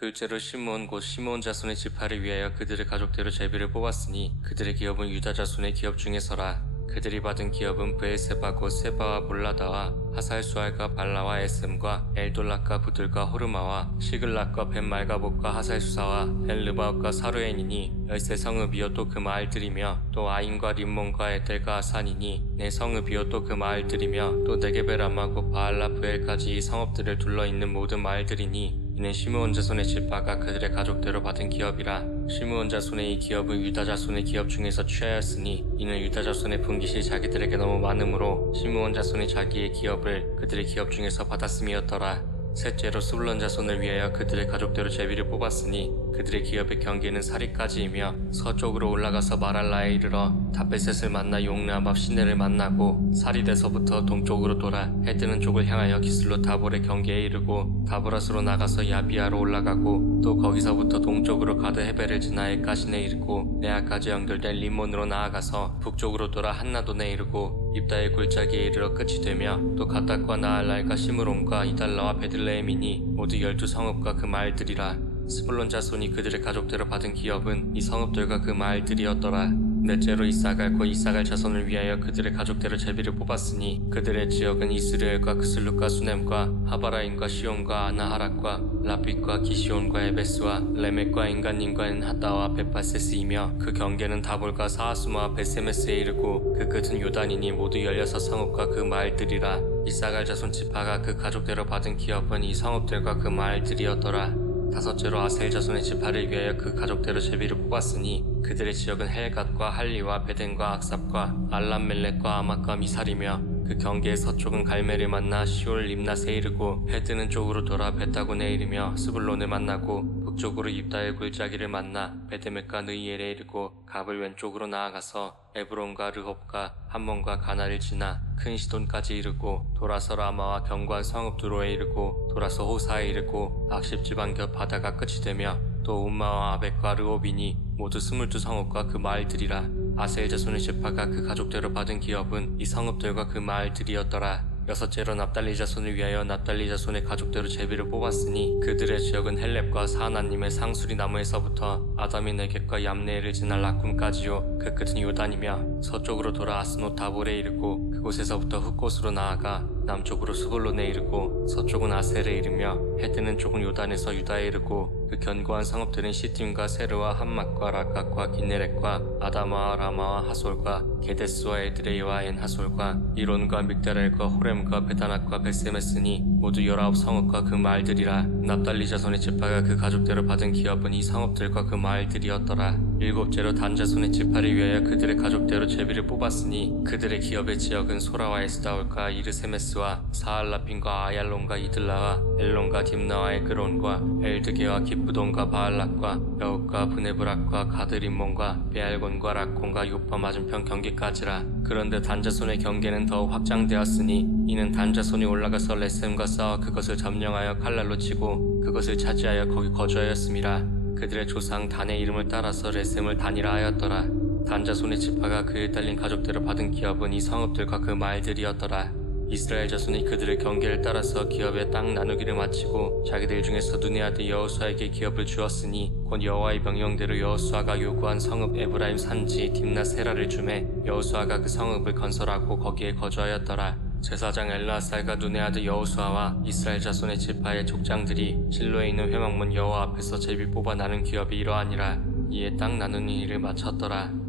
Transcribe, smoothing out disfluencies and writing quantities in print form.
둘째로 시므온 곧 시므온 자손의 지파를 위하여 그들의 가족대로 제비를 뽑았으니 그들의 기업은 유다 자손의 기업 중에서라. 그들이 받은 기업은 브엘세바 곧 세바와 몰라다와 하살수알과 발라와 에슴과 엘돌락과 부들과 호르마와 시글락과 벤말가봇과 하살수사와 엘르바ot과 사루엔이니 13성읍이요 또 그 마을들이며 또 아인과 림몬과 에델과 아산이니 네 성읍이요 또 그 마을들이며 또 네게베라마 곧 바알라 부엘까지 이 성읍들을 둘러있는 모든 마을들이니 이는 시므온 자손의 지파가 그들의 가족대로 받은 기업이라. 시므온 자손의 이 기업은 유다 자손의 기업 중에서 취하였으니 이는 유다 자손의 분깃이 자기들에게 너무 많으므로 시므온 자손이 자기의 기업을 그들의 기업 중에서 받았음이었더라. 셋째로 스불론 자손을 위하여 그들의 가족대로 제비를 뽑았으니 그들의 기업의 경계는 사리까지이며 서쪽으로 올라가서 마랄라에 이르러 다베셋을 만나 용르암 앞 시내를 만나고 사리데서부터 동쪽으로 돌아 해뜨는 쪽을 향하여 기슬로 다볼의 경계에 이르고 다보라스로 나가서 야비아로 올라가고 또 거기서부터 동쪽으로 가드 헤벨을 지나 에까신에 이르고 네아까지 연결된 림몬으로 나아가서 북쪽으로 돌아 한나돈에 이르고 입다의 골짜기에 이르러 끝이 되며 또 가닥과 나알랄과 시므론과 이달라와 베들레헴이니 모두 12성읍과 그 마을들이라. 스불론 자손이 그들의 가족대로 받은 기업은 이 성읍들과 그 마을들이었더라. 넷째로 이사갈 곧 이사갈 자손을 위하여 그들의 가족대로 제비를 뽑았으니 그들의 지역은 이스르엘과 그슬룩과 수넴과 하바라임과 시온과 아나하락과 라핏과 기시온과 에베스와 레멕과 인간님과 엔하다와 베파세스이며 그 경계는 다볼과 사하스마와 베세메스에 이르고 그 끝은 요단이니 모두 16성읍과 그 마을들이라. 이사갈 자손 지파가 그 가족대로 받은 기업은 이 성읍들과 그 마을들이었더라. 다섯째로 아셀 자손의 지파를 위하여 그 가족대로 제비를 뽑았으니 그들의 지역은 헬갓과 할리와 베덴과 악삽과 알람멜렉과 아맛과 미살이며 그 경계의 서쪽은 갈멜을 만나 시올 림낫에 이르고 해뜨는 쪽으로 돌아 베타곤에 이르며 스불론을 만나고 북쪽으로 입다의 골짜기를 만나 베데멕과 느이엘에 이르고 갑을 왼쪽으로 나아가서 에브론과 르홉과 함몬과 가나를 지나 큰 시돈까지 이르고 돌아서 라마와 견고한 성읍 두로에 이르고 돌아서 호사에 이르고 악십 지방 곁 바다가 끝이 되며 또 옴마와 아벡과 르홉이니 모두 22성읍과 그 마을들이라. 아셀 자손의 지파가 그 가족대로 받은 기업은 이 성읍들과 그 마을들이었더라. 여섯째로 납달리 자손을 위하여 납달리 자손의 가족대로 제비를 뽑았으니 그들의 지역은 헬렙과 사하나님의 상수리 나무에서부터 아담이 네겝과 얌네를 지나 라쿰까지요 그 끝은 요단이며 서쪽으로 돌아 아스노 다볼에 이르고 그곳에서부터 흑곳으로 나아가 남쪽으로 스불론에 이르고 서쪽은 아셀에 이르며 해뜨는 쪽은 요단에서 유다에 이르고 그 견고한 성읍들은 시팀과 세르와 함맛과 라각과 기네렉과 아다마와 라마와 하솔과 게데스와 에드레이와 엔하솔과 이론과 믹다렐과 호렘과 베다낙과 베세메스니 모두 19성읍과 그 마을들이라. 납달리 자손의 지파가 그 가족대로 받은 기업은 이 성읍들과 그 마을들이었더라. 일곱째로 단 자손의 지파를 위하여 그들의 가족대로 제비를 뽑았으니 그들의 기업의 지역은 소라와 에스다올과 이르세메스와 사알라핀과 아얄론과 이들라와 엘론과 딥나와 에그론과 엘드게와 기브돈과 바알락과 여욱과 브네브락과 가드림몬과 베알곤과 락콘과 요파 맞은편 경계까지라. 그런데 단자손의 경계는 더욱 확장되었으니 이는 단자손이 올라가서 레셈과 싸워 그것을 점령하여 칼날로 치고 그것을 차지하여 거기 거주하였음이라. 그들의 조상 단의 이름을 따라서 레셈을 단이라 하였더라. 단자손의 지파가 그에 딸린 가족대로 받은 기업은 이 성읍들과 그 마을들이었더라. 이스라엘 자손이 그들의 경계를 따라서 기업의 땅 나누기를 마치고 자기들 중에서 눈의 아들 여호수아에게 기업을 주었으니 곧 여호와의 명령대로 여호수아가 요구한 성읍 에브라임 산지 딥나세라를 주매 여호수아가 그 성읍을 건설하고 거기에 거주하였더라. 제사장 엘르아살과 눈의 아들 여호수아와 이스라엘 자손의 지파의 족장들이 실로에 있는 회막문 여호와 앞에서 제비 뽑아 나눈 기업이 이러하니라. 이에 땅 나누는 일을 마쳤더라.